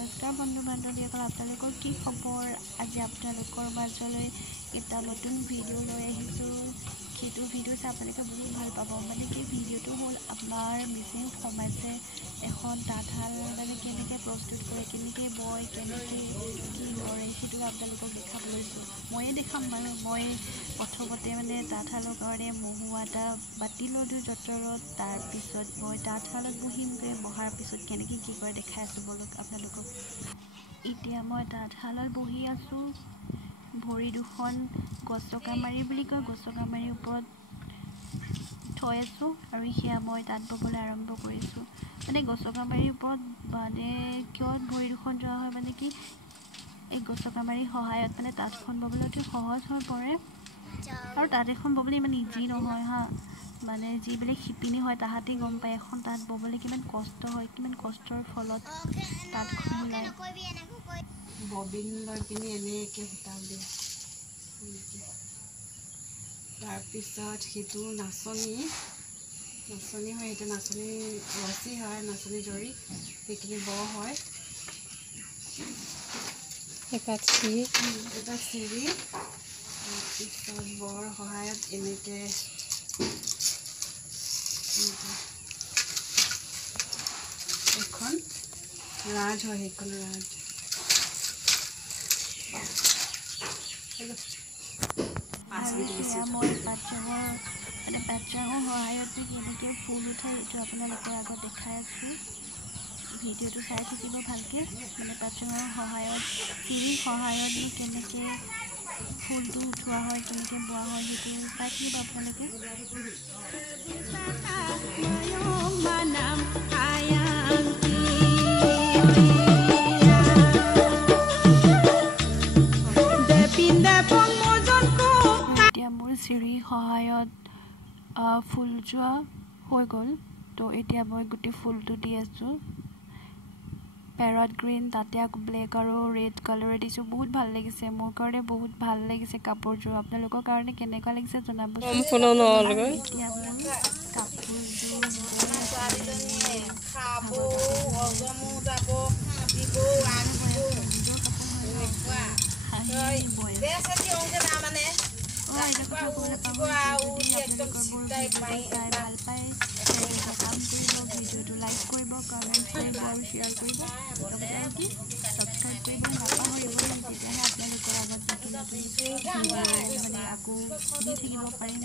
নমস্কাৰ বন্ধু বান্ধৱীসকল, আপোনালোকৰ কি খবৰ? আজি আপোনালোকৰ মাজলৈ এটা নতুন ভিডিঅ' লৈ আহিছোঁ। সেইটো ভিডিঅ' চাই আপোনালোকে বহুত ভাল পাব। মানে কি ভিডিঅ'টো হ'ল আপোনাৰ মিচিং সমাজে এখন তাঁতশাল মানে কেনেকৈ প্ৰস্তুত কৰে, কেনেকৈ বয়, কেনেকৈ কি কৰে, সেইটো আপোনালোকক দেখাব লৈছোঁ। ময়ে দেখাম বাৰু। মই প্ৰথমতে মানে তাঁতশালৰ কাৰণে মহু এটা বাতি ল'লোঁ যঁতৰত। তাৰপিছত মই তাঁতশালত বহিমগৈ। বহাৰ পিছত কেনেকৈ কি কৰে দেখাই আছোঁ বলক আপোনালোকক। এতিয়া মই তাঁতশালত বহি আছোঁ। ভৰি দুখন গছকামাৰি বুলি কয়, গছকামাৰিৰ ওপৰত থৈ আছোঁ আৰু সেয়া মই তাঁত ববলৈ আৰম্ভ কৰিছোঁ। মানে গছকামাৰিৰ ওপৰত মানে কিয় ভৰি দুখন যোৱা হয়, মানে কি এই গছকামাৰিৰ সহায়ত মানে তাঁতখন ববলৈ অতি সহজ হৈ পৰে। আৰু তাঁত এখন ববলৈ ইমান ইজি নহয় হা। মানে যিবিলাক শিপিনী হয় তাহাঁতি গম পায় এখন তাঁত ববলৈ কিমান কষ্ট হয়, কিমান কষ্টৰ ফলত তাঁতখন ওলায়। ববিন লৈ পিনি এনেকৈ সূতা দিয়ে। তাৰপিছত সেইটো নাচনি হয়, সেইটো নাচনি ৰছী হয়, নাচনি জৰি সেইখিনি বৰ হয়। এটা চিৰি তাৰপিছত বৰ সহায়ত এনেকৈ এখন ৰাজ হয়, সেইখন ৰাজ মই পাটচাঙৰ সহায়ত কেনেকৈ ফুল উঠাই সেইটো আপোনালোকৰ আগত দেখাই আছোঁ। ভিডিঅ'টো চাই থাকিব ভালকৈ। মানে পাটচাঙৰ সহায়ত, চিৰিৰ সহায়ত কেনেকৈ ফুলটো উঠোৱা হয়, কেনেকৈ বোৱা হয়, সেইটো চাই থাকিব আপোনালোকে। এতিয়া মোৰ চিৰিৰ সহায়ত ফুল যোৱা হৈ গ'ল। তো এতিয়া মই গোটেই ফুলটো দি আছোঁ। পেৰট গ্ৰীণ, তাতে আকৌ ব্লেক আৰু ৰেড কালাৰে দিছোঁ। বহুত ভাল লাগিছে, মোৰ কাৰণে বহুত ভাল লাগিছে কাপোৰযোৰ। আপোনালোকৰ কাৰণে কেনেকুৱা লাগিছে জনাবচোন। এতিয়া মোৰ কাপোৰযোৰ ভাল পায় কাম কৰিব, ভিডিঅ'টো লাইক কৰিব, কমেণ্ট কৰিব আৰু শ্বেয়াৰ কৰিব, লগতে আনকি ছাবস্ক্ৰাইব কৰিব নাপাহৰিব। তেতিয়াহে আপোনালোকৰ আগত নতুন নতুন ভিডিঅ' মানে আকৌ দি থাকিব পাৰিম।